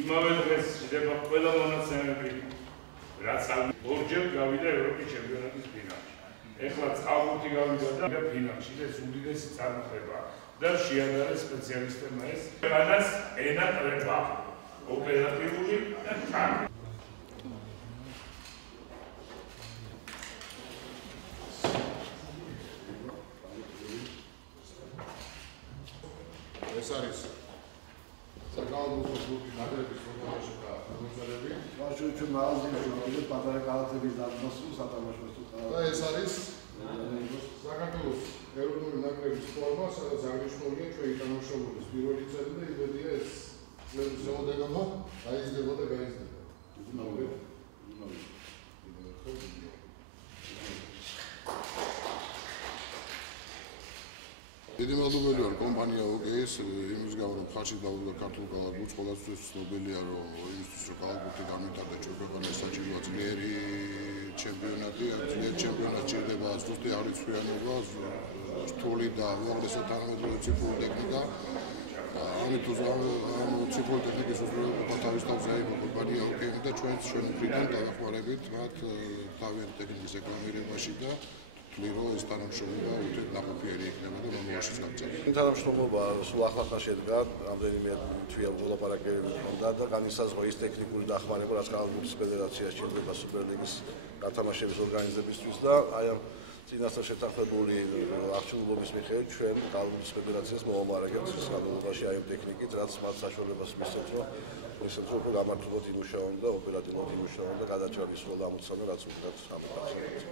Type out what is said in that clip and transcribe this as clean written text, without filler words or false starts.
იმავე დღეს შეიძლება ყველა მონაცემები, რაც ორჯერ გავიდა ევროპის ჩემპიონატის ფინალში. ეხლა წყალბურთი გავიდა და ფინალში და ეს უდიდესი წარმატებაა და შეადარეს სპეციალისტებმა ეს ქვეყანას ენატრება ოპერატიული და კარგი. ეს არის საკალბურთო კლუბის ნაკრების პროგრამაში და მონაწილეები. ბავშვები მაღაზიაში პატარა კალათების დაბმასულ სათამაშოს და ეს არის საქართველოს ეროვნული ნაკრების ფორმა, სადაც აღნიშნულია ჩვენი თანამშრომლობის პირველი წელი და იმედია ეს წლების შემოდგომა გაიზრდება და გაიზრდება. დიდი მადლობელი ვარ კომპანია ოკეის იმის გამო რომ ხარში დაუდგა ქართულ კალათბურთს, ყველასთვის ცნობილია რომ იმისთვის რომ კალათბურთი განვითარდა ჩვენ ქვეყანაში საჭიროა ძლიერი ჩემპიონატი, ძლიერ ჩემპიონატს ჭირდება ზუსტი აღრიცხვიანობა, რთული და უაღრესად თანამედროვე ციფრული ტექნიკა. ამით ციფრული ტექნიკის უზრუნველყოფა თავის თავზე აიღო კომპანია ოკეიმ და ჩვენს ჩვენ მხრიდან დავახმარებით მათ თავიანთი ტექნიკის რეკლამირებაში და ვთვლი ეს თანამშრომლობა უთეთ ნაყოფიერი იქნება და მომავალშიც გაგრძელდება. თანამშრომლობა სულ ახლა შედგა, რამდენიმე თვეა მოლაპარაკებები ჰქონდა და განისაზღვრა ის ტექნიკური დახმარება, რაც კალათბურთის ფედერაციას ჭირდება სუპერლიგის გათამაშების ორგანიზებისთვის და აი ამ წინასწარ შეთანხმებული აღჭურვილობის მიხედვით ჩვენ კალათბურთის ფედერაციას მოვამარაგებთ საკუთრებაში აი ამ ტექნიკით, რაც მათ საშუალებას მისცემს, რომ უფრო გამართულად იმუშაონ და ოპერატიულად იმუშაონ და გადაჭრა ის როლი ამოცანა, რაც უკეთ ამბობს.